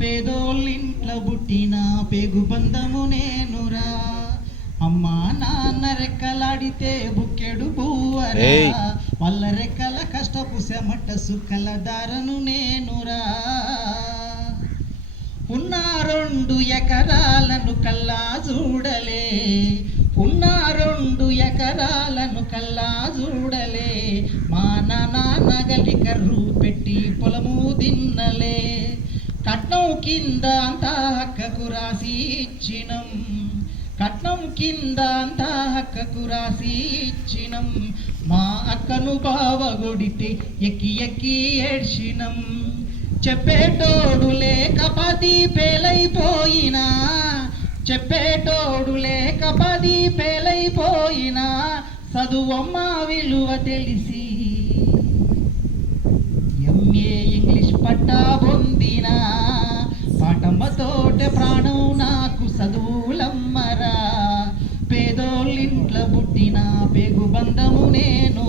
పేదోళ్ళింట్లో పుట్టిన పేగు బంధము నేనురా. అమ్మా నాన్న రెక్కలాడితే బుక్కెడు ఏయ్. వాళ్ళ రెక్కల కష్టపు సెమట సుక్కల దారను నేనురా. ఉన్న రెండు ఎకరాలను కల్లా చూడలే. ఉన్న రెండు ఎకరాలను కల్లా చూడలే. మా నాన్న నగలి కర్రు పెట్టి పొలము తిన్నలే కట్నం కింద అంతా హక్కకు రాసి ఇచ్చినం కట్నం కింద అంతా హక్కకు రాసి ఇచ్చినం మా అక్కను బావగొడితే ఎక్కి ఎక్కి ఏడ్చినం. చెప్పేటోడు లేక పది పేలైపోయినా. చెప్పేటోడు లేక పది పేలైపోయినా. చదువమ్మ విలువ తెలిసి పాఠమ్మతోటే ప్రాణం నాకు చదువులమ్మరా పేదోళ్ళింట్ల పుట్టిన పేగు బంధము నేనురా